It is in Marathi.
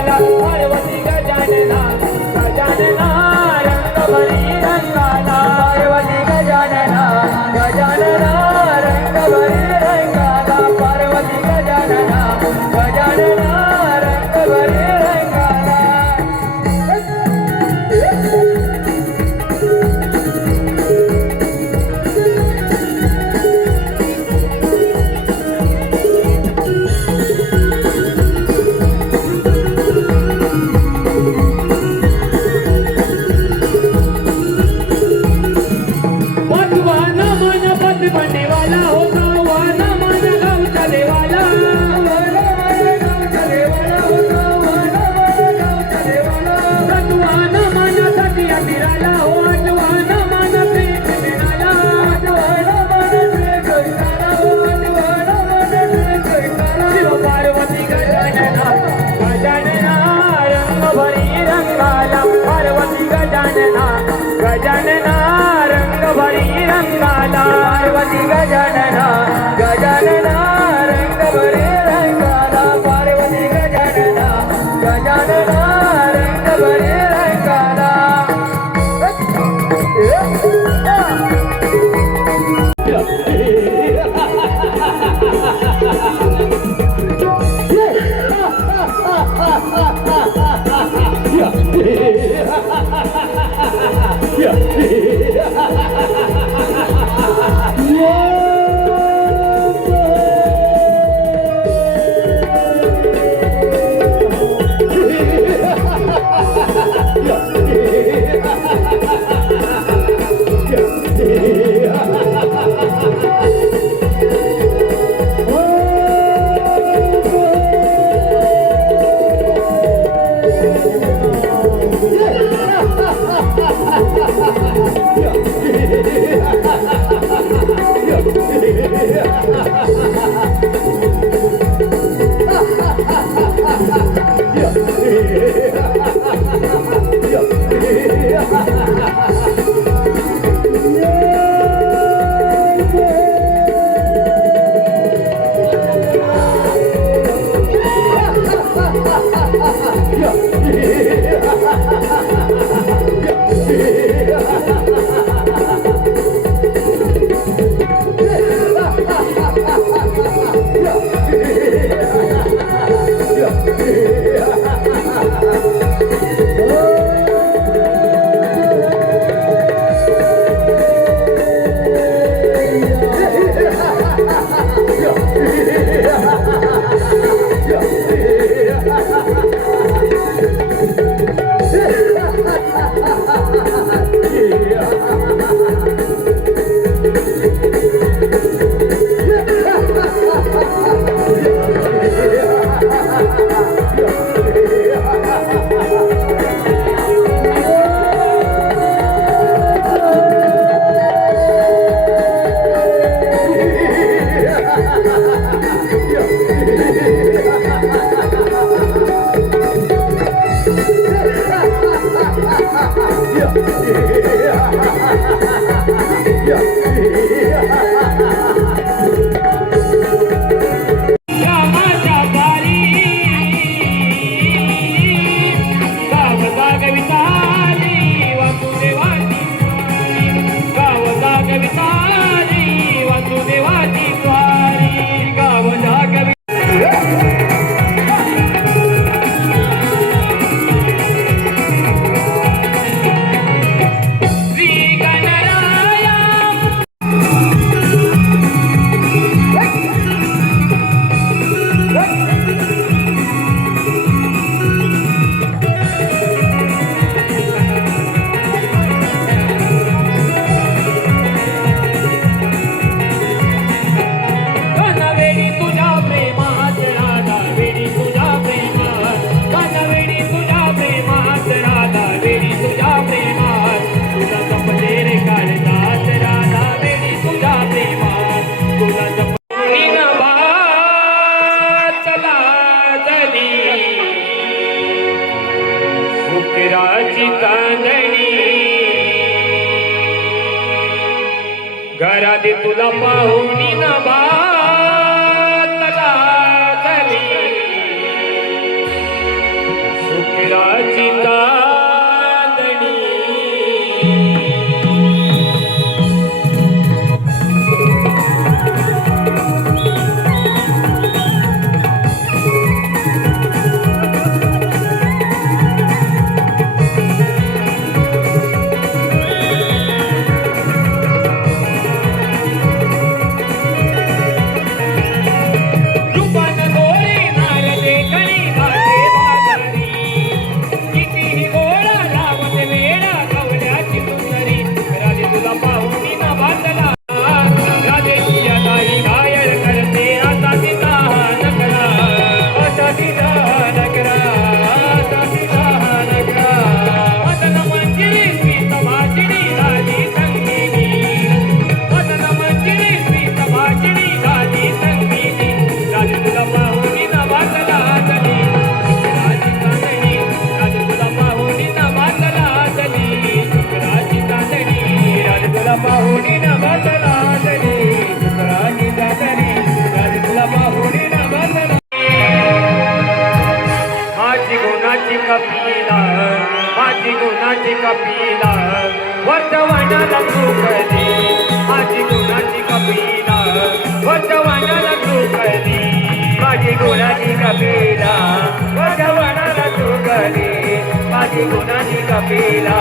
रंगाला पार्वती गजानना गजानना रंग भरी रंगाला पार्वती गजानना गजानना रंग भरी रंगाला पार्वती गजानना गजानना रंग भरी रंगाला बनने वाला होता वाला मन गाँव चले वाला सतवाना मन सतिया मिराला हो अटवाना मन प्रेम मिराला शिव पार्वती गजानना गजानना रंग भरी रंगाला पार्वती गजानना गजानना रंग भरी रंगाला पार्वती गजानना गजानना रंग भरी रंगाला पार्वती गजानना गजानना रंग भरी रंगाला उकराची चांदणी घरात तुला पाहुणी ना बातला झाली शुक्राची तांदणी पाहुणी न बदला तरी शुक्राची तांदणी राज तुला पाहुणी न बदला माझी गुणाची कपिला वर्तमानाला चुकली माझी गुणाची कपिला वर्तमानाला चुकली माझी गुणाची कपिला वर्तमानाला चुकली माझी गुणाची कपिला